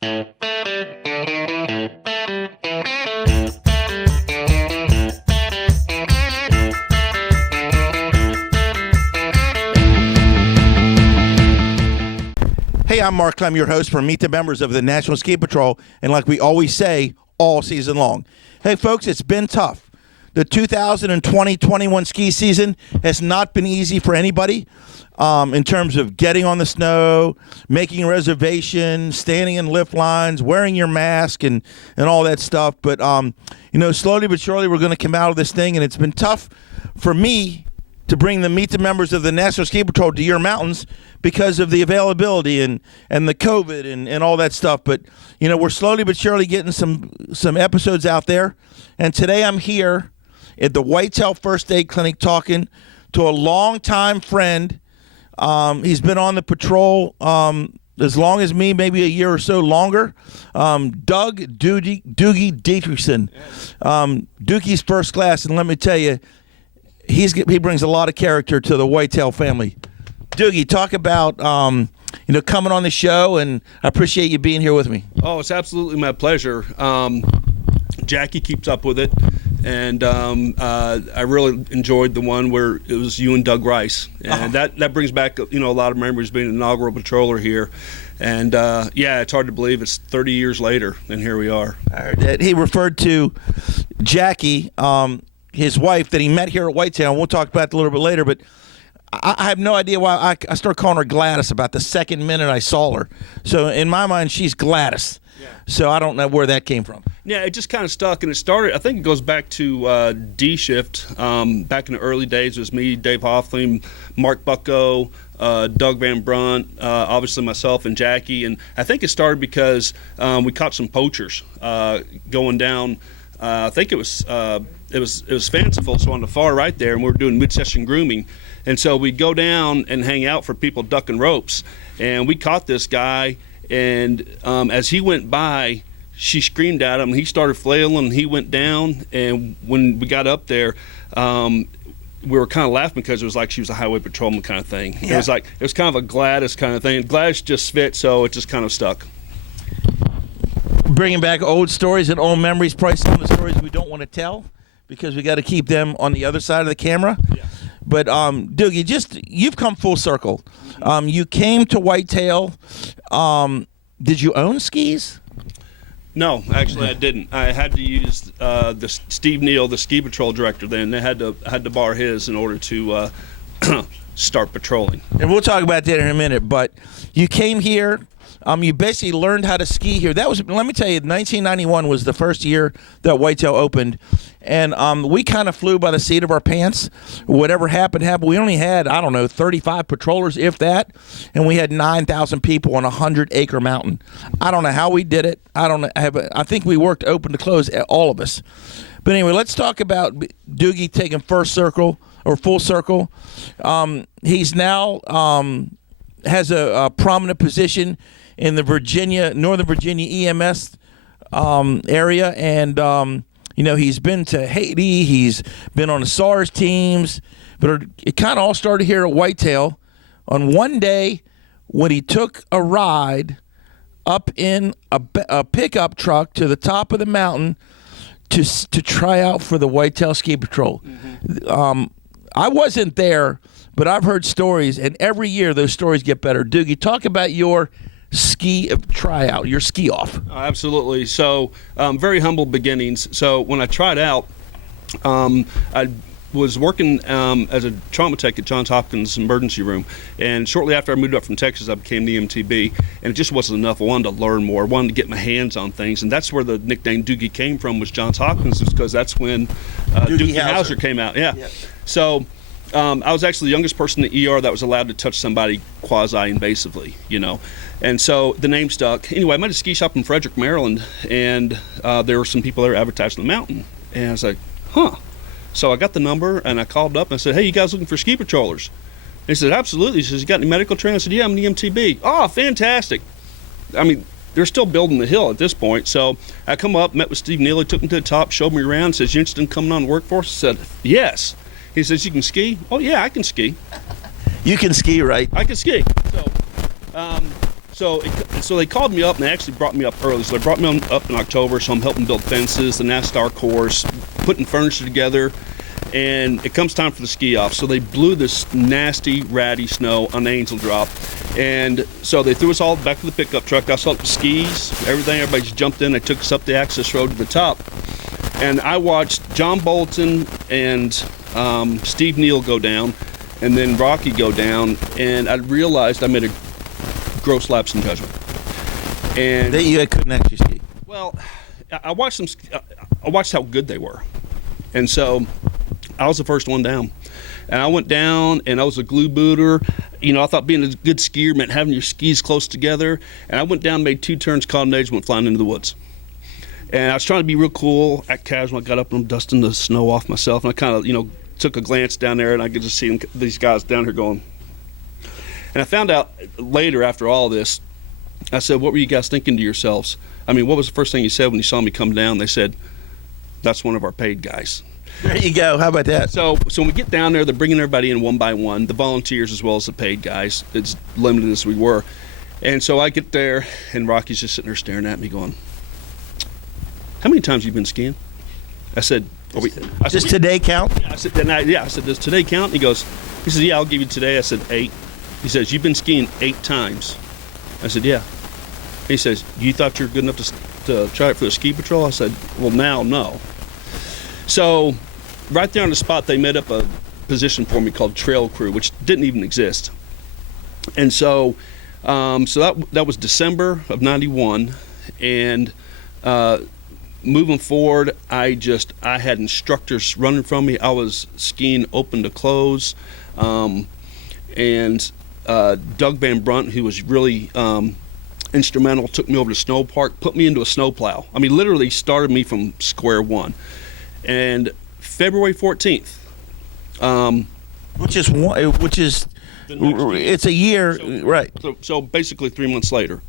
Hey, I'm Mark Clem, your host for Meet the Members of the National Ski Patrol, and like we always say, all season long. Hey, folks, it's been tough. The 2020-21 ski season has not been easy for anybody in terms of getting on the snow, making reservations, standing in lift lines, wearing your mask, and all that stuff. But, slowly but surely we're going to come out of this thing, and it's been tough for me to bring the Meet the Members of the National Ski Patrol to your mountains because of the availability and the COVID and all that stuff. But, we're slowly but surely getting some episodes out there. And today I'm here at the Whitetail First Aid Clinic talking to a longtime friend. He's been on the patrol as long as me, maybe a year or so longer. Doogie Dieterichson. Doogie's first class, and let me tell you, he brings a lot of character to the Whitetail family. Doogie, talk about coming on the show, and I appreciate you being here with me. Oh, it's absolutely my pleasure. Jackie keeps up with it, and I really enjoyed the one where it was you and Doug Rice, and that brings back a lot of memories being an inaugural patroller here. And it's hard to believe it's 30 years later, and here we are. I heard that. He referred to Jackie, his wife, that he met here at Whitetail. We'll talk about that a little bit later, but I have no idea why I started calling her Gladys about the second minute I saw her. So in my mind, she's Gladys. Yeah. So I don't know where that came from. Yeah, it just kind of stuck, and it started, I think it goes back to D-Shift. Back in the early days, it was me, Dave Hoffling, Mark Bucko, Doug Van Brunt, obviously myself and Jackie. And I think it started because we caught some poachers going down. I think it was Fanciful, so on the far right there, and we were doing mid-session grooming. And so we'd go down and hang out for people ducking ropes. And we caught this guy, and as he went by, she screamed at him. He started flailing, he went down. And when we got up there, we were kind of laughing because it was like she was a highway patrolman kind of thing. Yeah. It was kind of a Gladys kind of thing. Gladys just fit, so it just kind of stuck. Bringing back old stories and old memories, probably some of the stories we don't want to tell because we got to keep them on the other side of the camera. Yeah. But Doogie, you've come full circle. You came to Whitetail. Did you own skis? No, actually I didn't. I had to use the Steve Neal, the ski patrol director. Then I had to borrow his in order to start patrolling. And we'll talk about that in a minute. But you came here. You basically learned how to ski here. Let me tell you, 1991 was the first year that Whitetail opened, and we kind of flew by the seat of our pants. Whatever happened. We only had, 35 patrollers, if that, and we had 9,000 people on a 100-acre mountain. I don't know how we did it. I think we worked open to close, all of us. But anyway, let's talk about Doogie taking full circle. He's now has a prominent position in the Northern Virginia EMS area, and he's been to Haiti, he's been on the SARS teams, but it kind of all started here at Whitetail on one day when he took a ride up in a pickup truck to the top of the mountain to try out for the Whitetail Ski Patrol. Mm-hmm. I wasn't there, but I've heard stories, and every year those stories get better. Doogie, talk about your ski tryout, your ski off. Absolutely. So very humble beginnings. So when I tried out, I was working as a trauma tech at Johns Hopkins emergency room, and shortly after I moved up from Texas, I became the MTB, and it just wasn't enough. I wanted to learn more. I wanted to get my hands on things, and that's where the nickname Doogie came from, was Johns Hopkins, because that's when Doogie Howser came out. Yeah. Yep. So I was actually the youngest person in the ER that was allowed to touch somebody quasi-invasively, And so the name stuck. Anyway, I'm at a ski shop in Frederick, Maryland, and there were some people there advertising the mountain. And I was like, huh. So I got the number, and I called up, and I said, hey, you guys looking for ski patrollers? And he said, absolutely. He says, you got any medical training? I said, yeah, I'm the MTB. Oh, fantastic. I mean, they're still building the hill at this point. So I come up, met with Steve Neal, took him to the top, showed me around, says, you interested in coming on the workforce? I said, yes. He says, you can ski? Oh, yeah, I can ski. You can ski, right? I can ski. So they called me up, and they actually brought me up early. So they brought me up in October, so I'm helping build fences, the NASCAR course, putting furniture together, and it comes time for the ski off. So they blew this nasty, ratty snow on the Angel Drop, and so they threw us all back to the pickup truck. I saw the skis, everything. Everybody just jumped in. They took us up the access road to the top, and I watched John Bolton and Steve Neal go down, and then Rocky go down, and I realized I made a gross lapse in judgment. And That you couldn't actually ski. well, I watched them. I watched how good they were, and so I was the first one down. And I went down, and I was a glue booter. You know, I thought being a good skier meant having your skis close together. And I went down, made 2 turns, caught an edge, went flying into the woods. And I was trying to be real cool, act casual. I got up and I'm dusting the snow off myself, and I kind of, took a glance down there, and I could just see these guys down here going. And I found out later, after all this, I said, "What were you guys thinking to yourselves? I mean, what was the first thing you said when you saw me come down?" They said, "That's one of our paid guys." There you go. How about that? So when we get down there, they're bringing everybody in one by one, the volunteers as well as the paid guys, as limited as we were. And so I get there, and Rocky's just sitting there staring at me going, "How many times have you been skiing?" I said, Does today count? I said, "Does today count?" He says, "Yeah, I'll give you today." I said, 8. He says, "You've been skiing 8 times." I said, "Yeah." He says, "You thought you were good enough to try it for the ski patrol?" I said, "Well, now, no." So right there on the spot, they made up a position for me called trail crew, which didn't even exist. And so that was December of '91, and moving forward, I had instructors running from me. I was skiing open to close, and Doug Van Brunt, who was really instrumental, took me over to Snow Park, put me into a snowplow. I mean, literally started me from square one. And February 14th, Which is it's a year, right? So basically 3 months later.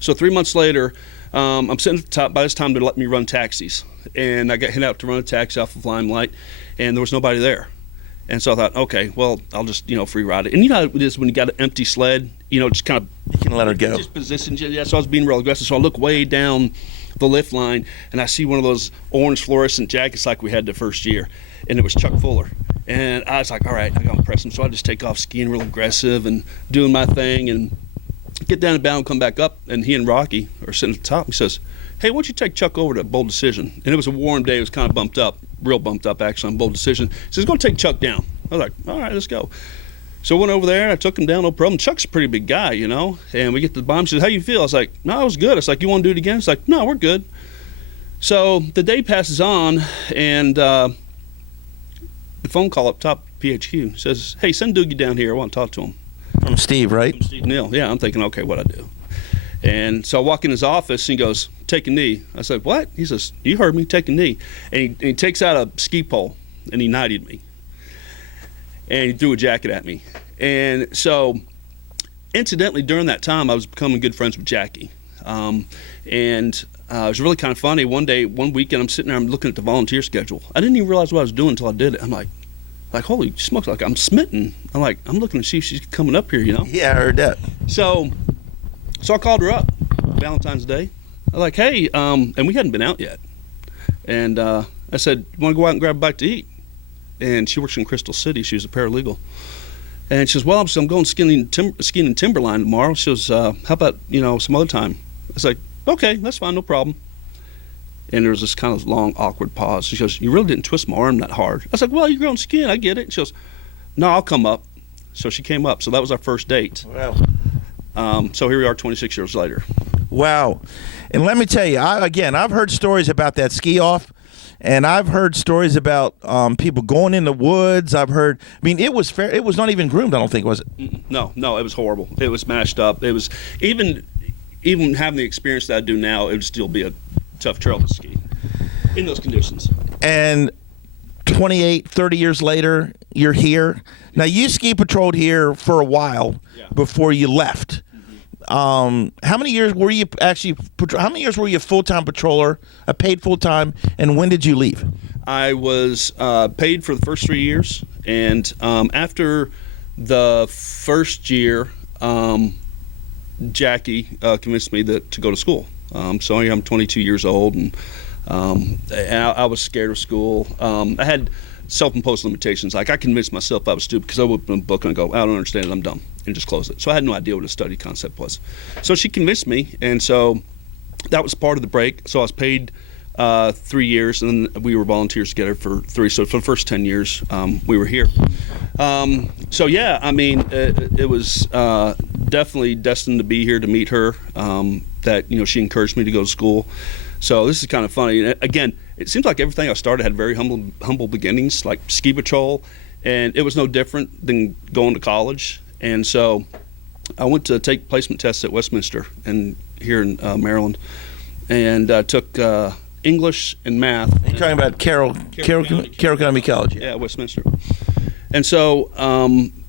So 3 months later, I'm sitting at the top. By this time, they let me run taxis, and I got hit out to run a taxi off of Limelight, and there was nobody there. And so I thought, okay, well, I'll just free ride it. And you know how it is when you got an empty sled, just kind of You can let her go. just positions you. Yeah, so I was being real aggressive. So I look way down the lift line, and I see one of those orange fluorescent jackets like we had the first year, and it was Chuck Fuller. And I was like, all right, I got to impress him. So I just take off skiing real aggressive and doing my thing, and get down to bound, come back up, and he and Rocky are sitting at the top. He says, "Hey, why don't you take Chuck over to Bold Decision?" And it was a warm day. It was kind of bumped up, real bumped up actually on Bold Decision. He says, "Go take Chuck down." I was like, all right, let's go. So I went over there, and I took him down, no problem. Chuck's a pretty big guy, and we get to the bottom. He says, "How you feel?" I was like, "No, it was good." I was like, "You want to do it again?" He's like, "No, we're good." So the day passes on, and the phone call up top, PHQ, says, "Hey, send Doogie down here. I want to talk to him." From Steve, right? From Steve Neal. Yeah, I'm thinking, okay, what I do? And so I walk in his office, and he goes, "Take a knee." I said, "What?" He says, "You heard me, take a knee." And he takes out a ski pole, and he knighted me. And he threw a jacket at me. And so, incidentally, during that time, I was becoming good friends with Jackie. It was really kind of funny. One weekend, I'm sitting there, I'm looking at the volunteer schedule. I didn't even realize what I was doing until I did it. I'm like, holy smokes, like I'm smitten. I'm looking to see if she's coming up here, Yeah, I heard that. So I called her up, Valentine's Day. I was like, "Hey," and we hadn't been out yet. And I said, "You want to go out and grab a bite to eat?" And she works in Crystal City. She was a paralegal. And she says, "Well, I'm going skiing in Timberline tomorrow." She goes, "How about, some other time?" I was like, "Okay, that's fine, no problem." And there was this kind of long, awkward pause. She goes, "You really didn't twist my arm that hard." I was like, "Well, you're going skiing, I get it." She goes, "No, I'll come up." So she came up. So that was our first date. Wow. So here we are 26 years later. Wow. And let me tell you, I've heard stories about that ski off, and I've heard stories about people going in the woods. It was fair. It was not even groomed, I don't think, was it? No, it was horrible. It was mashed up. It was even having the experience that I do now, it would still be a tough trail to ski in those conditions. And 28, 30 years later, you're here. Now, you ski patrolled here for a while before you left. How many years were you how many years were you a full-time patroller, a paid full-time, and when did you leave? I was paid for the first 3 years, and after the first year, Jackie convinced me to go to school. So I'm 22 years old, and I was scared of school. I had self-imposed limitations. Like, I convinced myself I was stupid because I would open a book and go, I don't understand it, I'm dumb, and just close it. So I had no idea what a study concept was. So she convinced me, and so that was part of the break. So I was paid 3 years, and then we were volunteers together for 3. So for the first 10 years, we were here. So yeah, I mean, it was definitely destined to be here to meet her. That she encouraged me to go to school. So this is kind of funny. Again, it seems like everything I started had very humble beginnings, like ski patrol, and it was no different than going to college. And so I went to take placement tests at Westminster and here in Maryland, and took English and math. You're talking about Carroll County College. Yeah, Westminster. And so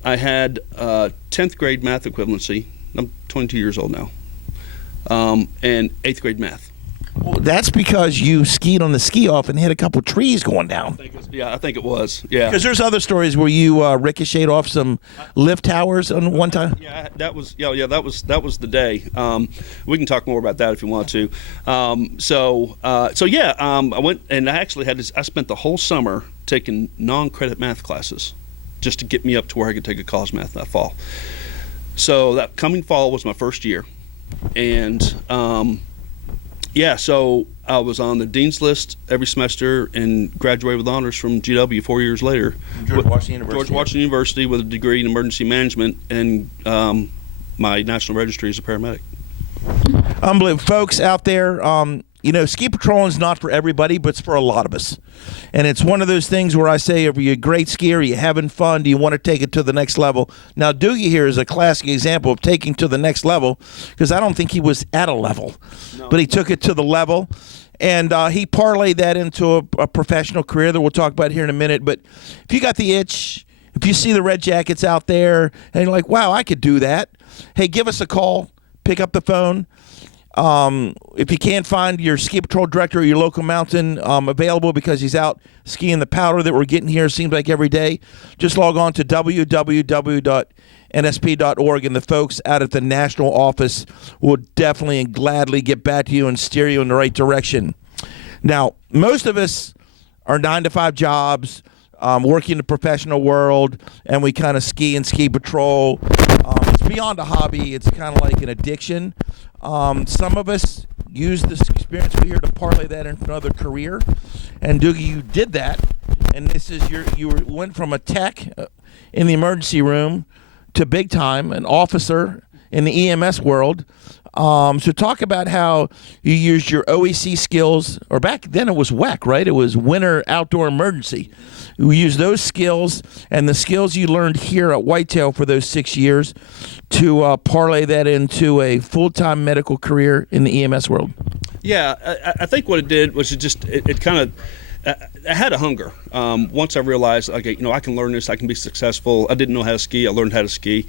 I had 10th grade math equivalency. I'm 22 years old now. And 8th grade math. Well, that's because you skied on the ski off and hit a couple trees going down. I think it was. Yeah. Because there's other stories where you ricocheted off some lift towers on one time. Yeah, that was the day. We can talk more about that if you want to. I went, and I actually I spent the whole summer taking non-credit math classes just to get me up to where I could take a college math that fall. So that coming fall was my first year, and so I was on the dean's list every semester and graduated with honors from GW 4 years later. George Washington University with a degree in emergency management, and my national registry as a paramedic. Unbelievable. Folks out there, ski patrolling is not for everybody, but it's for a lot of us. And it's one of those things where I say, are you a great skier? Are you having fun? Do you want to take it to the next level? Now, Doogie here is a classic example of taking to the next level, because I don't think he was at a level, but he took it to the level. And he parlayed that into a professional career that we'll talk about here in a minute. But if you got the itch, if you see the red jackets out there and you're like, wow, I could do that, hey, give us a call. Pick up the phone. If you can't find your ski patrol director or your local mountain available because he's out skiing the powder that we're getting here, seems like every day, just log on to www.nsp.org, and the folks out at the national office will definitely and gladly get back to you and steer you in the right direction. Now, most of us are 9-to-5 jobs, working in the professional world, and we kind of ski and ski patrol. It's beyond a hobby. It's kind of like an addiction. Some of us use this experience we hear to parlay that into another career. And Doogie, you did that. And this is you went from a tech in the emergency room to big time, an officer in the EMS world. So talk about how you used your OEC skills, or back then it was WEC, right? It was Winter Outdoor Emergency. You used those skills and the skills you learned here at Whitetail for those 6 years to parlay that into a full-time medical career in the EMS world. Yeah, I think what it did was it kind of, I had a hunger. Once I realized, okay, I can learn this, I can be successful. I didn't know how to ski. I learned how to ski.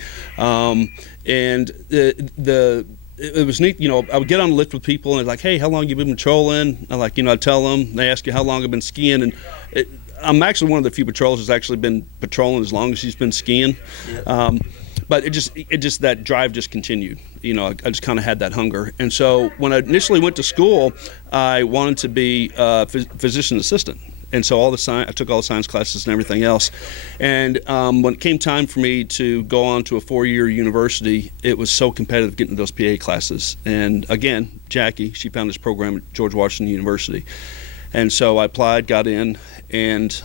It was neat, I would get on the lift with people and like, hey, how long you been patrolling? I'd tell them. They ask you how long I've been skiing, and I'm actually one of the few patrollers that's actually been patrolling as long as he's been skiing. But it just that drive just continued. I just kind of had that hunger. And so when I initially went to school, I wanted to be a physician assistant. And so I took all the science classes and everything else. And when it came time for me to go on to a 4-year university, it was so competitive getting those PA classes. And again, Jackie, she found this program at George Washington University. And so I applied, got in, and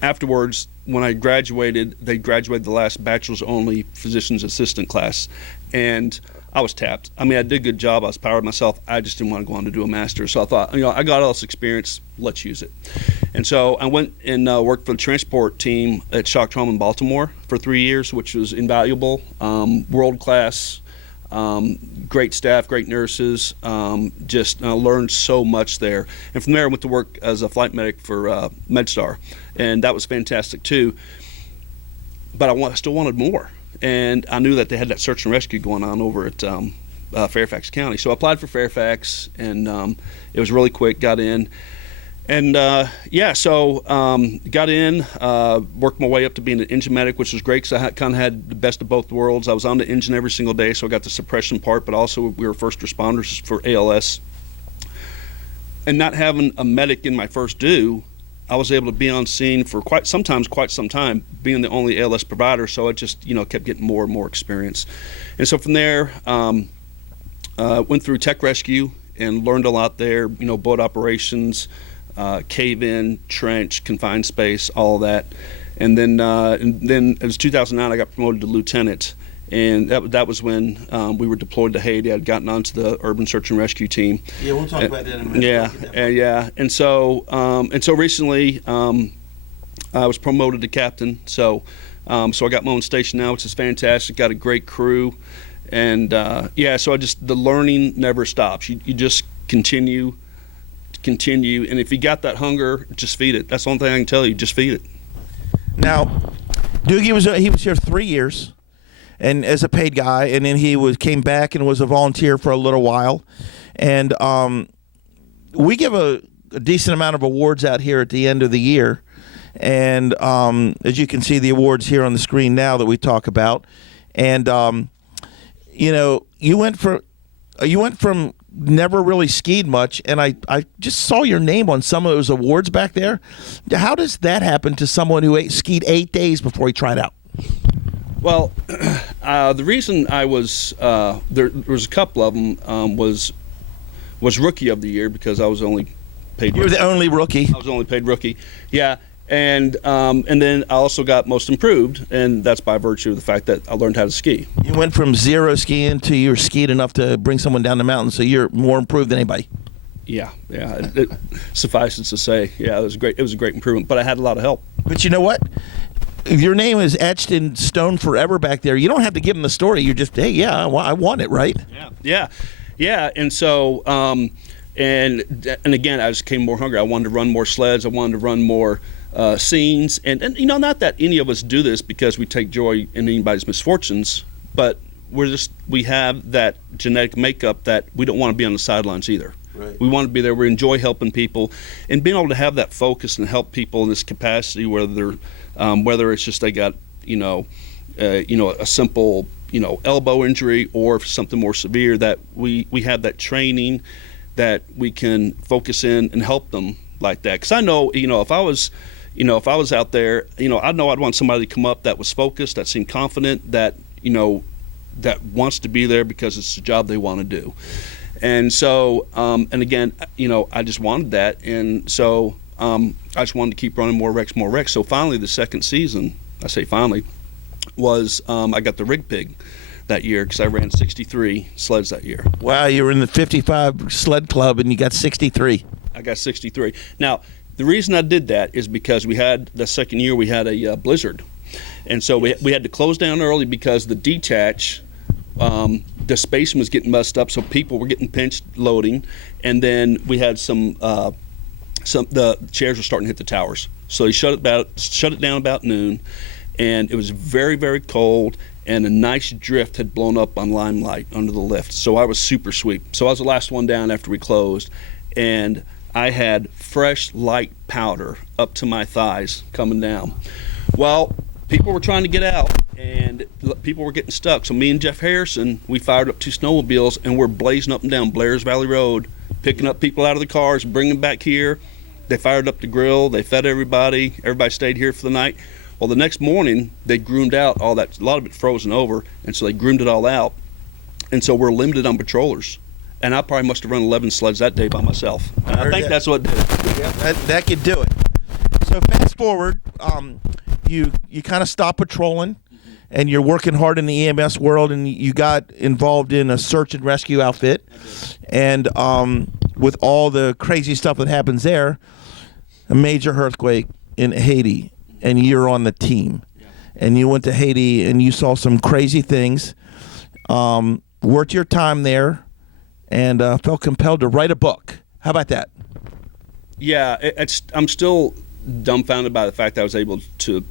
afterwards, when I graduated, they graduated the last bachelor's only physician's assistant class. And I was tapped. I mean, I did a good job. I was proud of myself. I just didn't want to go on to do a master's. So I thought, I got all this experience. Let's use it. And so I went and worked for the transport team at Shock Trauma in Baltimore for 3 years, which was invaluable. World-class, great staff, great nurses. Just learned so much there. And from there, I went to work as a flight medic for MedStar. And that was fantastic, too. But I still wanted more. And I knew that they had that search and rescue going on over at Fairfax County. So I applied for Fairfax, and it was really quick, got in. And so got in, worked my way up to being an engine medic, which was great because I kind of had the best of both worlds. I was on the engine every single day, so I got the suppression part, but also we were first responders for ALS. And not having a medic in my first due, I was able to be on scene for quite some time, being the only ALS provider. So I just, kept getting more and more experience. And so from there, went through tech rescue and learned a lot there, boat operations, cave-in, trench, confined space, all of that. And then it was 2009, I got promoted to lieutenant. And that was when we were deployed to Haiti. I'd gotten onto the urban search and rescue team. Yeah, we'll talk about that in a minute. Yeah. And so recently I was promoted to captain. So I got my own station now, which is fantastic. Got a great crew. And so the learning never stops. You just continue. And if you got that hunger, just feed it. That's the only thing I can tell you. Just feed it. Now, Doogie was here 3 years, and as a paid guy, and then he came back and was a volunteer for a little while, and we give a decent amount of awards out here at the end of the year, and as you can see, the awards here on the screen now that we talk about, and you went from never really skied much, and I just saw your name on some of those awards back there. How does that happen to someone who skied 8 days before he tried out? Well, the reason I was there was a couple of them was rookie of the year because I was only paid. You were the only rookie. I was only paid rookie. Yeah. And then I also got most improved, and that's by virtue of the fact that I learned how to ski. You went from zero skiing to you were skied enough to bring someone down the mountain, so you're more improved than anybody. Yeah. It suffices to say, it was great. It was a great improvement, but I had a lot of help. But you know what? Your name is etched in stone forever back there. You don't have to give them the story. You're just, hey, I won it, right? Yeah. And so, and again, I just came more hungry. I wanted to run more sleds. I wanted to run more scenes, and not that any of us do this because we take joy in anybody's misfortunes, but we have that genetic makeup that we don't want to be on the sidelines either. Right. We want to be there. We enjoy helping people, and being able to have that focus and help people in this capacity, whether it's just they got a simple elbow injury or something more severe, that we have that training that we can focus in and help them like that. Because I know if I was out there, I know I'd want somebody to come up that was focused, that seemed confident, that that wants to be there because it's the job they want to do. And so, and again, I just wanted that, and so I just wanted to keep running more wrecks. So finally, the second season, I say finally, was I got the rig pig that year because I ran 63 sleds that year. Wow, you were in the 55 sled club and you got 63. I got 63. Now, the reason I did that is because we had the second year we had a blizzard, and so we had to close down early because the detach, the spacing was getting messed up, so people were getting pinched loading, and then we had the chairs were starting to hit the towers, so they shut it down about noon, and it was very, very cold, and a nice drift had blown up on Limelight under the lift, so I was super sweep. So I was the last one down after we closed, and I had fresh light powder up to my thighs coming down. Well, people were trying to get out, and people were getting stuck. So me and Jeff Harrison, we fired up 2 snowmobiles, and we're blazing up and down Blairs Valley Road, picking up people out of the cars, bringing them back here. They fired up the grill. They fed everybody. Everybody stayed here for the night. Well, the next morning, they groomed out all that. A lot of it frozen over, and so they groomed it all out. And so we're limited on patrollers. And I probably must have run 11 sleds that day by myself. And I think that's what did it. Yeah, that could do it. So fast forward, you kind of stop patrolling, and you're working hard in the EMS world, and you got involved in a search and rescue outfit. And with all the crazy stuff that happens there, a major earthquake in Haiti, and you're on the team. And you went to Haiti, and you saw some crazy things. Worked your time there, and felt compelled to write a book. How about that? Yeah, I'm still dumbfounded by the fact that I was able to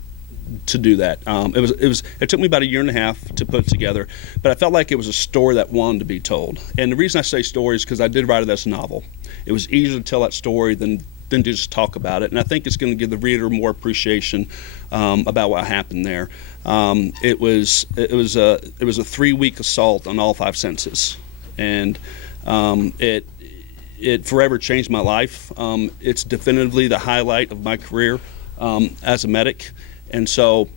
do that. It took me about 1.5 years to put it together, but I felt like it was a story that wanted to be told. And the reason I say story is because I did write it as a novel. It was easier to tell that story than than to just talk about it. And I think it's going to give the reader more appreciation about what happened there. It was a 3-week assault on all 5 senses, and it forever changed my life. It's definitively the highlight of my career as a medic, and so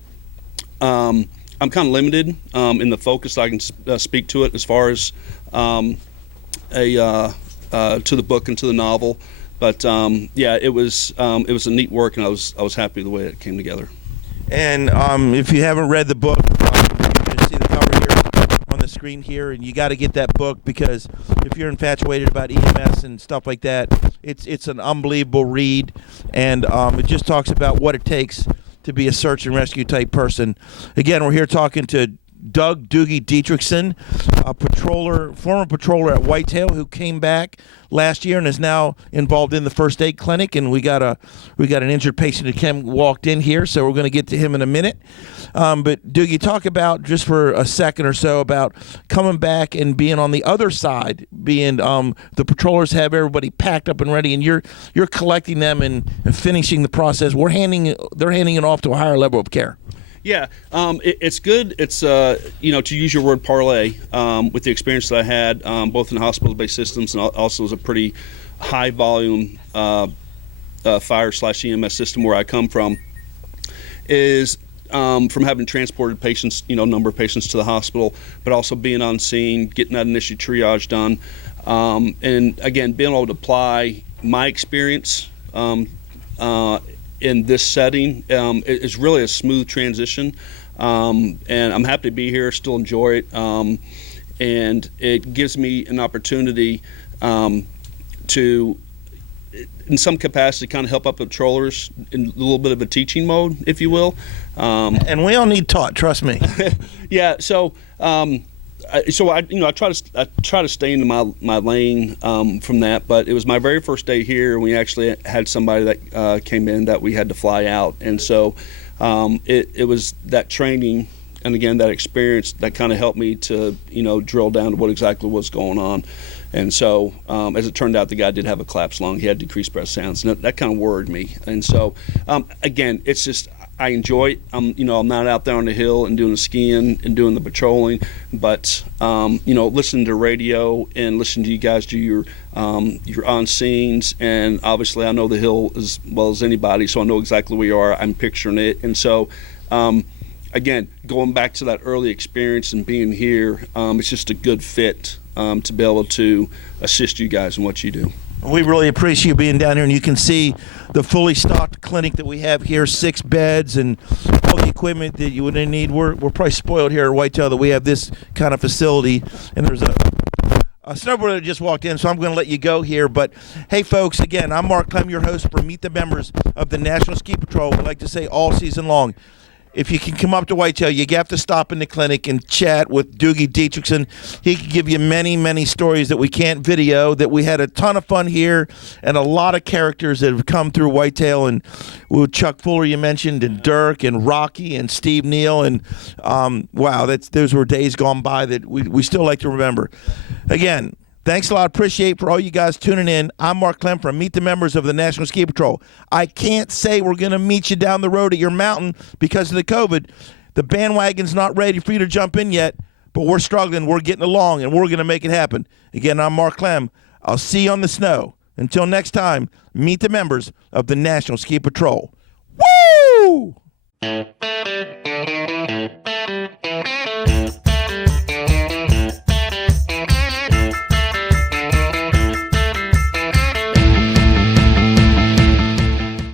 I'm kind of limited in the focus I can speak to it as far as to the book and to the novel. But it was a neat work, and I was happy the way it came together. And if you haven't read the book, you can see the cover here on the screen here, and you got to get that book, because if you're infatuated about EMS and stuff like that, it's an unbelievable read, and it just talks about what it takes to be a search and rescue type person. Again, we're here talking to Doogie Dieterichson, a former patroller at Whitetail, who came back last year and is now involved in the first aid clinic. And we got an injured patient who walked in here, so we're going to get to him in a minute. But Doogie, talk about, just for a second or so, about coming back and being on the other side, being the patrollers have everybody packed up and ready, and you're collecting them and finishing the process. They're handing it off to a higher level of care. Yeah, it's good. It's to use your word, parlay, with the experience that I had both in hospital-based systems and also as a pretty high volume fire/EMS system where I come from, is from having transported patients, number of patients to the hospital, but also being on scene, getting that initial triage done, and again being able to apply my experience in this setting is really a smooth transition, and I'm happy to be here, still enjoy it, and it gives me an opportunity to, in some capacity, kind of help up patrollers in a little bit of a teaching mode, if you will. And we all need taught, trust me. Yeah, so I try to stay into my lane from that, but it was my very first day here, and we actually had somebody that came in that we had to fly out, and so it was that training and again that experience that kind of helped me to drill down to what exactly was going on. And so as it turned out, the guy did have a collapsed lung. He had decreased breath sounds, and that kind of worried me. And so again, it's just, I enjoy it. I'm not out there on the hill and doing the skiing and doing the patrolling, but listening to radio and listening to you guys do your on scenes, and obviously I know the hill as well as anybody, so I know exactly where you are. I'm picturing it, and so again, going back to that early experience and being here, it's just a good fit to be able to assist you guys in what you do. We really appreciate you being down here, and you can see the fully stocked clinic that we have here, 6 beds and all the equipment that you would need. We're probably spoiled here at Whitetail that we have this kind of facility, and there's a snowboarder that just walked in, so I'm going to let you go here. But hey, folks, again, I'm Mark Clem, your host for Meet the Members of the National Ski Patrol. We like to say all season long, if you can come up to Whitetail, you have to stop in the clinic and chat with Doogie Dieterichson. He can give you many, many stories that we can't video, that we had a ton of fun here, and a lot of characters that have come through Whitetail, and with Chuck Fuller you mentioned, and Dirk, and Rocky, and Steve Neal, and wow, those were days gone by that we still like to remember. Again, thanks a lot. Appreciate for all you guys tuning in. I'm Mark Clem from Meet the Members of the National Ski Patrol. I can't say we're going to meet you down the road at your mountain because of the COVID. The bandwagon's not ready for you to jump in yet, but we're struggling. We're getting along, and we're going to make it happen. Again, I'm Mark Clem. I'll see you on the snow. Until next time, meet the members of the National Ski Patrol. Woo!